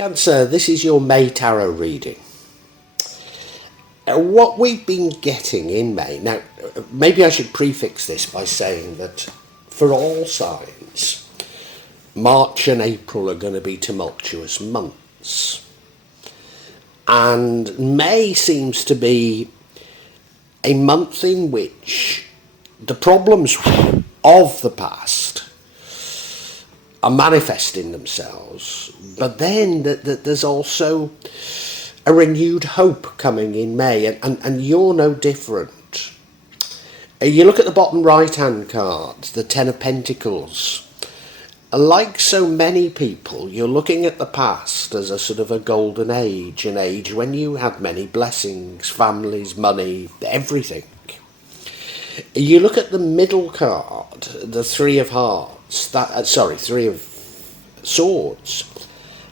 Cancer, this is your May tarot reading. What we've been getting in May, now maybe I should prefix this by saying that for all signs, March and April are going to be tumultuous months. And May seems to be a month in which the problems of the past are manifesting themselves, but then there's also a renewed hope coming in May, and you're no different. You look at the bottom right hand card, the Ten of Pentacles. Like so many people, you're looking at the past as a sort of a golden age, an age when you had many blessings, families, money, everything. You look at the middle card, the Three of Hearts, Three of Swords.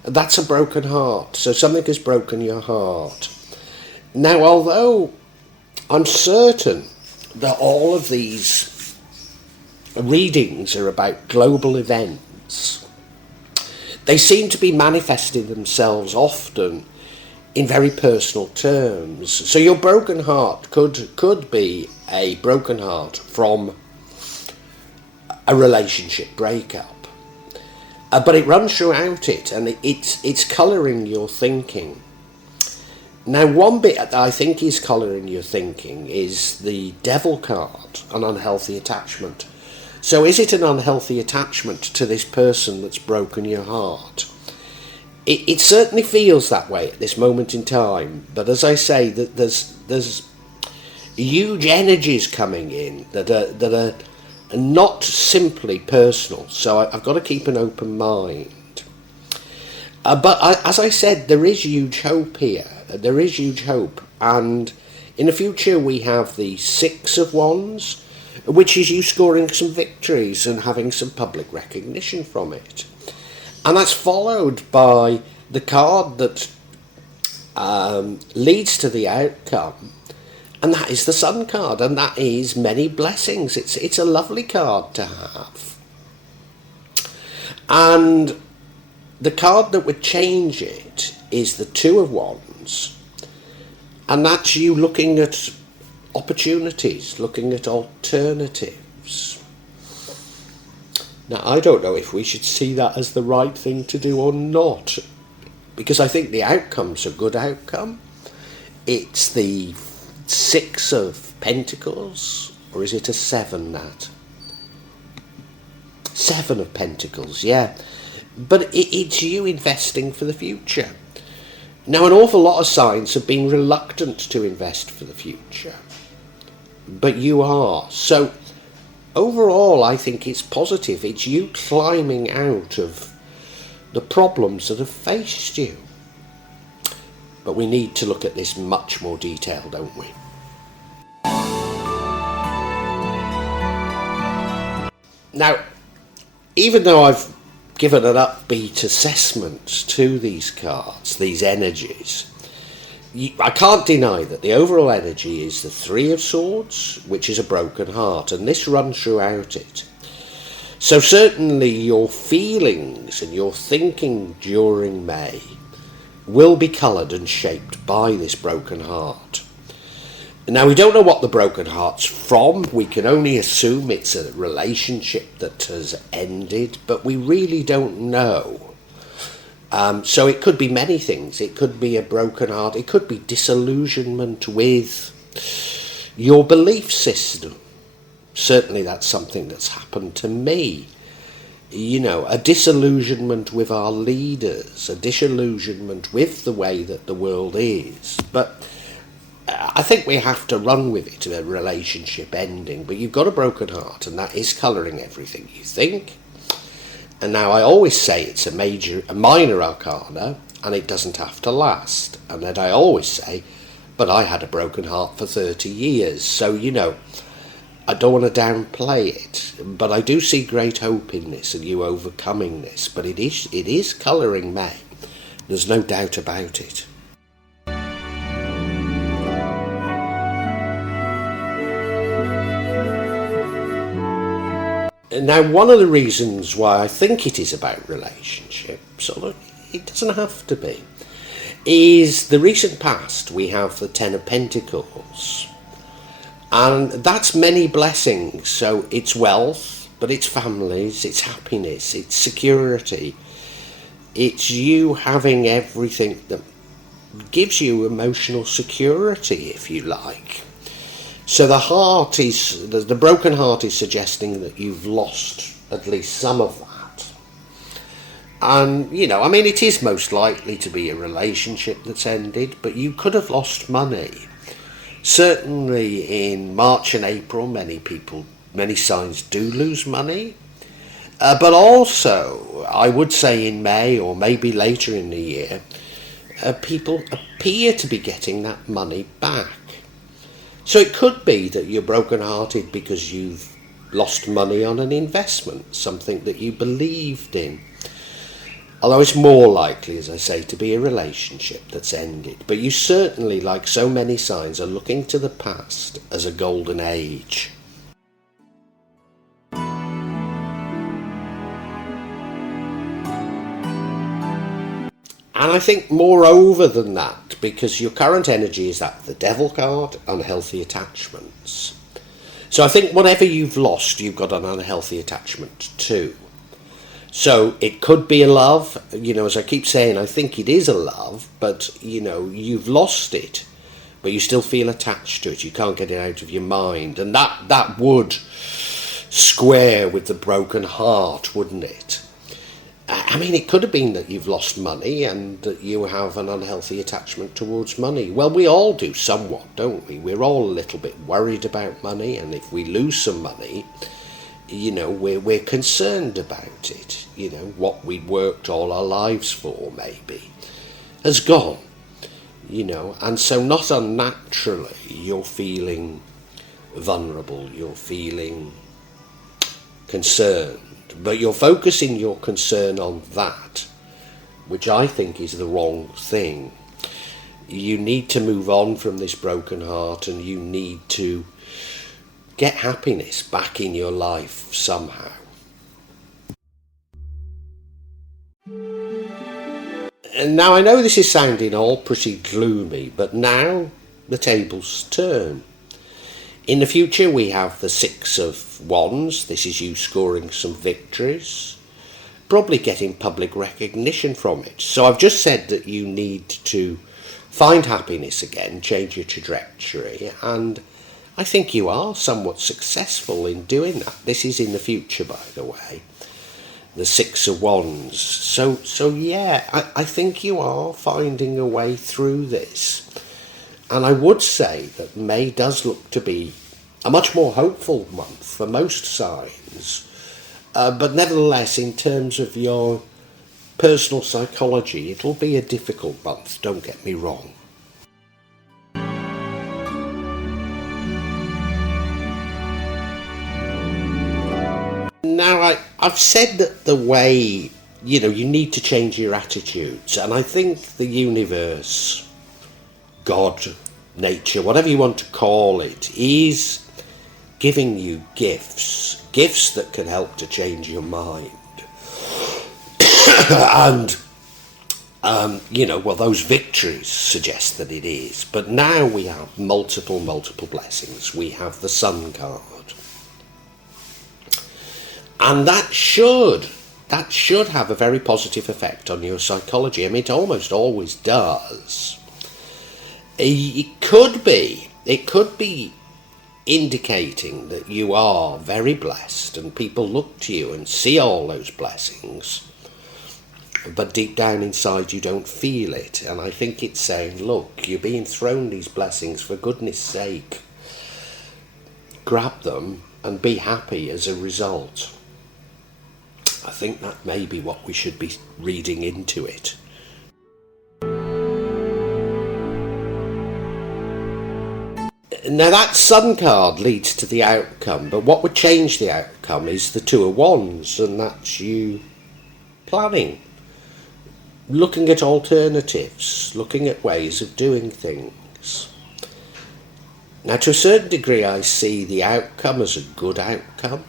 That's a broken heart, so something has broken your heart. Now, although I'm certain that all of these readings are about global events, they seem to be manifesting themselves often in very personal terms. So your broken heart could be a broken heart from a relationship breakup. But it runs throughout it, and it's colouring your thinking. Now, one bit that I think is colouring your thinking is the Devil card, an unhealthy attachment. So is it an unhealthy attachment to this person that's broken your heart? It certainly feels that way at this moment in time, but as I say, that there's huge energies coming in that are not simply personal, so I've got to keep an open mind. But as I said, there is huge hope here. There is huge hope, and in the future we have the Six of Wands, which is you scoring some victories and having some public recognition from it. And that's followed by the card that leads to the outcome, and that is the Sun card, and that is many blessings. It's a lovely card to have. And the card that would change it is the Two of Wands, and that's you looking at opportunities, looking at alternatives. Now, I don't know if we should see that as the right thing to do or not, because I think the outcome's a good outcome. It's the Six of Pentacles, or is it a seven, that? Seven of Pentacles, yeah. But it's you investing for the future. Now, an awful lot of signs have been reluctant to invest for the future, but you are. So overall, I think it's positive. It's you climbing out of the problems that have faced you. But we need to look at this much more detail, don't we? Now, even though I've given an upbeat assessment to these cards, these energies, I can't deny that the overall energy is the Three of Swords, which is a broken heart, and this runs throughout it. So certainly your feelings and your thinking during May will be coloured and shaped by this broken heart. Now, we don't know what the broken heart's from. We can only assume it's a relationship that has ended, but we really don't know. So it could be many things. It could be a broken heart. It could be disillusionment with your belief system. Certainly that's something that's happened to me. You know, a disillusionment with our leaders, a disillusionment with the way that the world is. But I think we have to run with it, a relationship ending. But you've got a broken heart, and that is colouring everything you think. And now I always say it's a minor arcana, and it doesn't have to last. And then I always say, but I had a broken heart for 30 years. So, you know, I don't want to downplay it, but I do see great hope in this and you overcoming this. But it is colouring May. There's no doubt about it. Now, one of the reasons why I think it is about relationships, it doesn't have to be, is the recent past. We have the Ten of Pentacles, and that's many blessings. So it's wealth, but it's families, it's happiness, it's security. It's you having everything that gives you emotional security, if you like. So the broken heart is suggesting that you've lost at least some of that. And, it is most likely to be a relationship that's ended, but you could have lost money. Certainly in March and April, many signs do lose money. But also, I would say in May or maybe later in the year, people appear to be getting that money back. So it could be that you're brokenhearted because you've lost money on an investment, something that you believed in. Although it's more likely, as I say, to be a relationship that's ended. But you certainly, like so many signs, are looking to the past as a golden age. And I think moreover than that, because your current energy is that the Devil card, unhealthy attachments. So I think whatever you've lost, you've got an unhealthy attachment to. So it could be a love, as I keep saying, I think it is a love, but, you've lost it, but you still feel attached to it. You can't get it out of your mind. And that would square with the broken heart, wouldn't it? It could have been that you've lost money and that you have an unhealthy attachment towards money. Well, we all do somewhat, don't we? We're all a little bit worried about money, and if we lose some money, we're concerned about it. What we'd worked all our lives for, maybe, has gone. And so not unnaturally, you're feeling vulnerable, you're feeling concerned. But you're focusing your concern on that, which I think is the wrong thing. You need to move on from this broken heart, and you need to get happiness back in your life somehow. And now I know this is sounding all pretty gloomy, but now the tables turn. In the future, we have the Six of Wands. This is you scoring some victories, probably getting public recognition from it. So I've just said that you need to find happiness again, change your trajectory, and I think you are somewhat successful in doing that. This is in the future, by the way, the Six of Wands. So yeah, I think you are finding a way through this. And I would say that May does look to be a much more hopeful month for most signs. But nevertheless, in terms of your personal psychology, it'll be a difficult month, don't get me wrong. Now, I've said that the way, you need to change your attitudes. And I think the universe, God, nature, whatever you want to call it, is giving you gifts that can help to change your mind. And, those victories suggest that it is. But now we have multiple blessings. We have the Sun card. And that should have a very positive effect on your psychology. It almost always does. It could be indicating that you are very blessed, and people look to you and see all those blessings, but deep down inside you don't feel it. And I think it's saying, look, you're being thrown these blessings, for goodness sake, grab them and be happy as a result. I think that may be what we should be reading into it. Now that Sun card leads to the outcome, but what would change the outcome is the Two of Wands, and that's you planning, looking at alternatives, looking at ways of doing things. Now to a certain degree I see the outcome as a good outcome,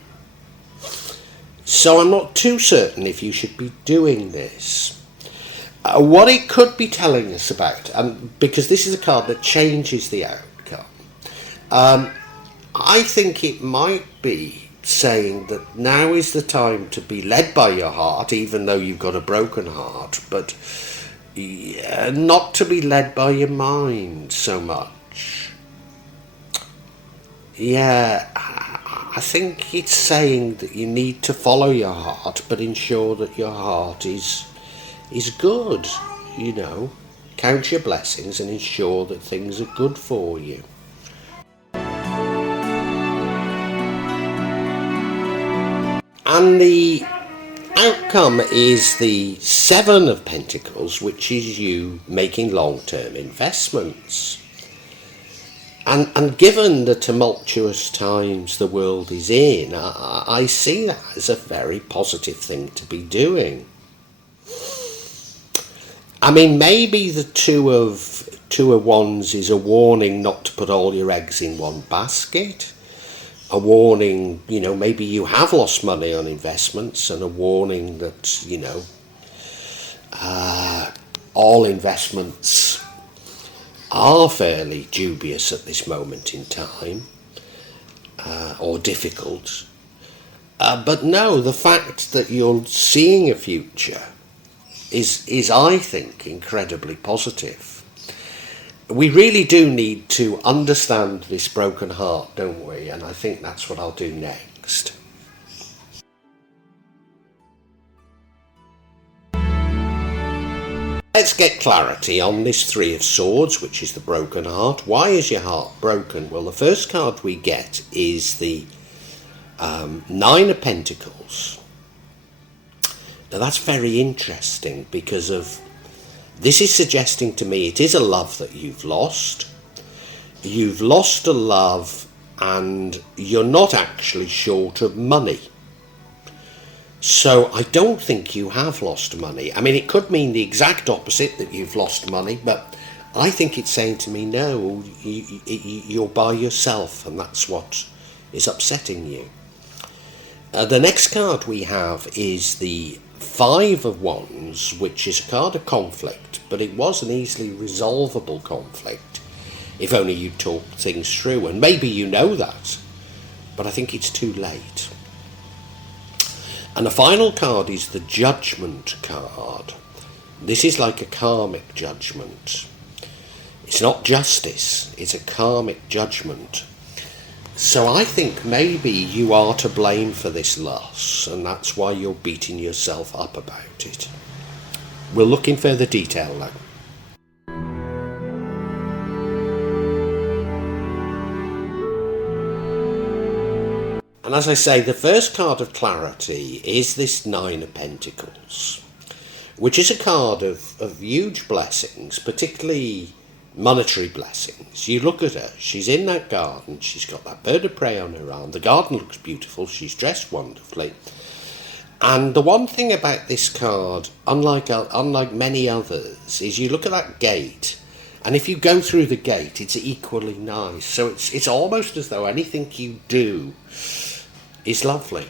so I'm not too certain if you should be doing this. What it could be telling us about, and because this is a card that changes the outcome, I think it might be saying that now is the time to be led by your heart, even though you've got a broken heart, but not to be led by your mind so much. Yeah, I think it's saying that you need to follow your heart, but ensure that your heart is good, you know. Count your blessings and ensure that things are good for you. And the outcome is the Seven of Pentacles, which is you making long-term investments. And given the tumultuous times the world is in, I see that as a very positive thing to be doing. I mean, maybe the two of Wands is a warning not to put all your eggs in one basket. A warning, you know, maybe you have lost money on investments, and a warning that, you know, all investments are fairly dubious at this moment in time, or difficult. But no, the fact that you're seeing a future is, I think, incredibly positive. We really do need to understand this broken heart, don't we? And I think that's what I'll do next. Let's get clarity on this Three of Swords, which is the broken heart. Why is your heart broken? Well, the first card we get is the Nine of Pentacles. Now that's very interesting because of this is suggesting to me it is a love that you've lost. You've lost a love and you're not actually short of money. So I don't think you have lost money. I mean, it could mean the exact opposite, that you've lost money, but I think it's saying to me, no, you're by yourself, and that's what is upsetting you. The next card we have is the Five of Wands, which is a card of conflict, but it was an easily resolvable conflict if only you talk things through, and maybe you know that, but I think it's too late. And the final card is the Judgment card. This is like a karmic judgment. It's not justice, it's a karmic judgment. So I think maybe you are to blame for this loss, and that's why you're beating yourself up about it. We'll look in further detail now. And as I say, the first card of clarity is this Nine of Pentacles, which is a card of huge blessings, particularly monetary blessings. You look at her, she's in that garden, she's got that bird of prey on her arm, the garden looks beautiful, she's dressed wonderfully. And the one thing about this card, unlike many others, is you look at that gate, and if you go through the gate, it's equally nice. So it's almost as though anything you do is lovely.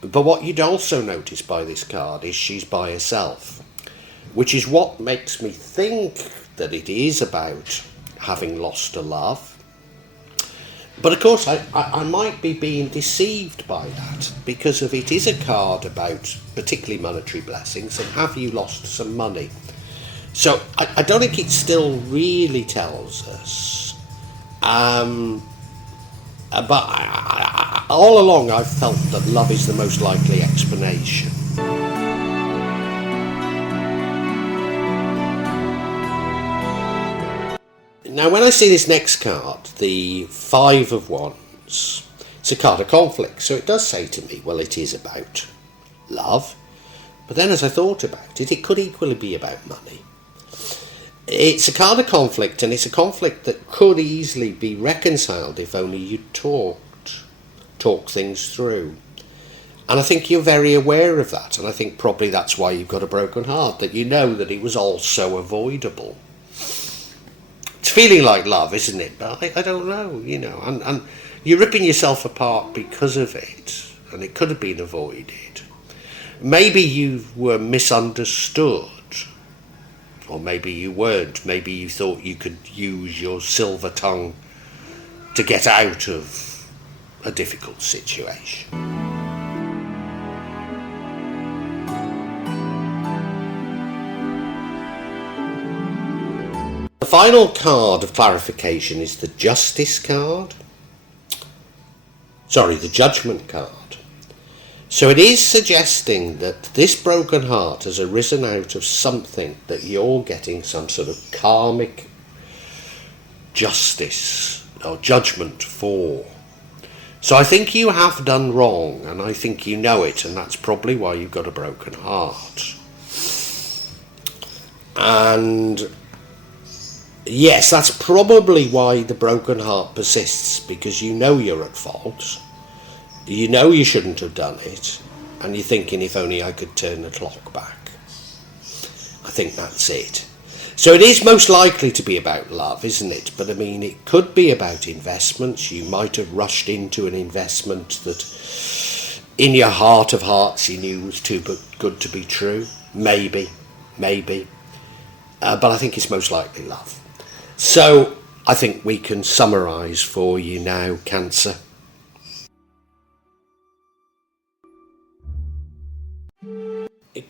But what you'd also notice by this card is she's by herself, which is what makes me think that it is about having lost a love. But of course I might be being deceived by that, because if it is a card about particularly monetary blessings, and have you lost some money? So I don't think it still really tells us. But all along I've felt that love is the most likely explanation. Now when I see this next card, the Five of Wands, it's a card of conflict, so it does say to me, well, it is about love. But then as I thought about it, it could equally be about money. It's a card of conflict, and it's a conflict that could easily be reconciled if only you talk things through. And I think you're very aware of that, and I think probably that's why you've got a broken heart, that you know that it was all so avoidable. It's feeling like love, isn't it? But I don't know, you know, and you're ripping yourself apart because of it, and it could have been avoided. Maybe you were misunderstood, Or maybe you weren't. Maybe you thought you could use your silver tongue to get out of a difficult situation. The final card of clarification is the Justice card. The Judgment card. So it is suggesting that this broken heart has arisen out of something that you're getting some sort of karmic justice or judgment for. So I think you have done wrong, and I think you know it, and that's probably why you've got a broken heart. And yes, that's probably why the broken heart persists, because you know you're at fault. You know you shouldn't have done it, and you're thinking, if only I could turn the clock back. I think that's it. So it is most likely to be about love, isn't it? But I mean, it could be about investments. You might have rushed into an investment that in your heart of hearts you knew was too good to be true. Maybe. But I think it's most likely love. So I think we can summarise for you now, Cancer.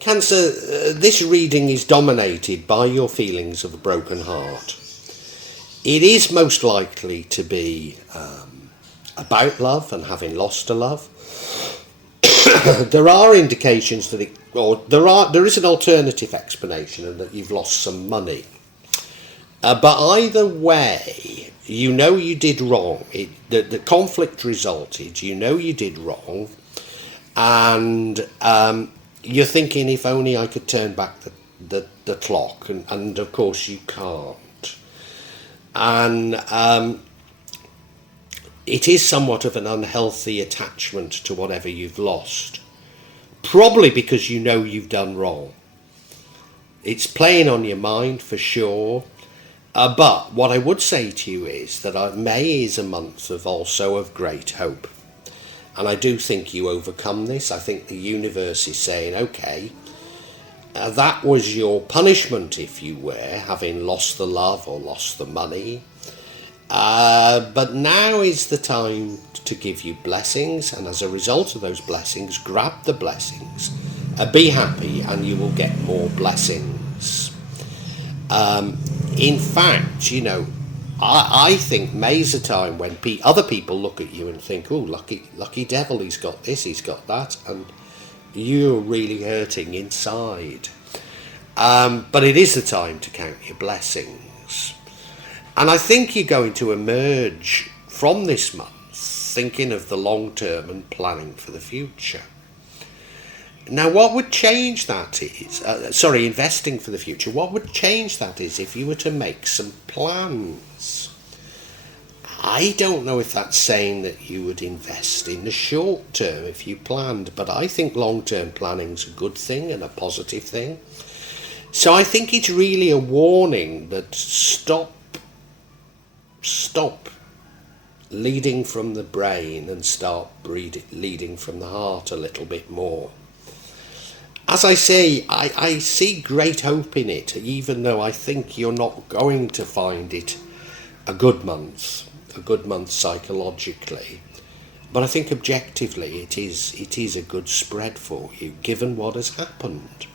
Cancer, this reading is dominated by your feelings of a broken heart. It is most likely to be about love and having lost a love. There are indications that there is an alternative explanation, and that you've lost some money. But either way, you know you did wrong. The conflict resulted. You know you did wrong, and you're thinking, if only I could turn back the clock, and of course you can't. And it is somewhat of an unhealthy attachment to whatever you've lost, probably because you know you've done wrong. It's playing on your mind for sure. But what I would say to you is that May is a month of great hope. And I do think you overcome this. I think the universe is saying, okay, that was your punishment, if you were, having lost the love or lost the money. But now is the time to give you blessings. And as a result of those blessings, grab the blessings. Be happy, and you will get more blessings. In fact, I think May's a time when other people look at you and think, oh, lucky devil, he's got this, he's got that, and you're really hurting inside. But it is the time to count your blessings. And I think you're going to emerge from this month thinking of the long term and planning for the future. Now, what would change that is, investing for the future, what would change that is if you were to make some plans. I don't know if that's saying that you would invest in the short term if you planned, but I think long-term planning's a good thing and a positive thing. So I think it's really a warning that stop leading from the brain and start leading from the heart a little bit more. As I say, I see great hope in it, even though I think you're not going to find it a good month psychologically. But I think objectively it is a good spread for you, given what has happened.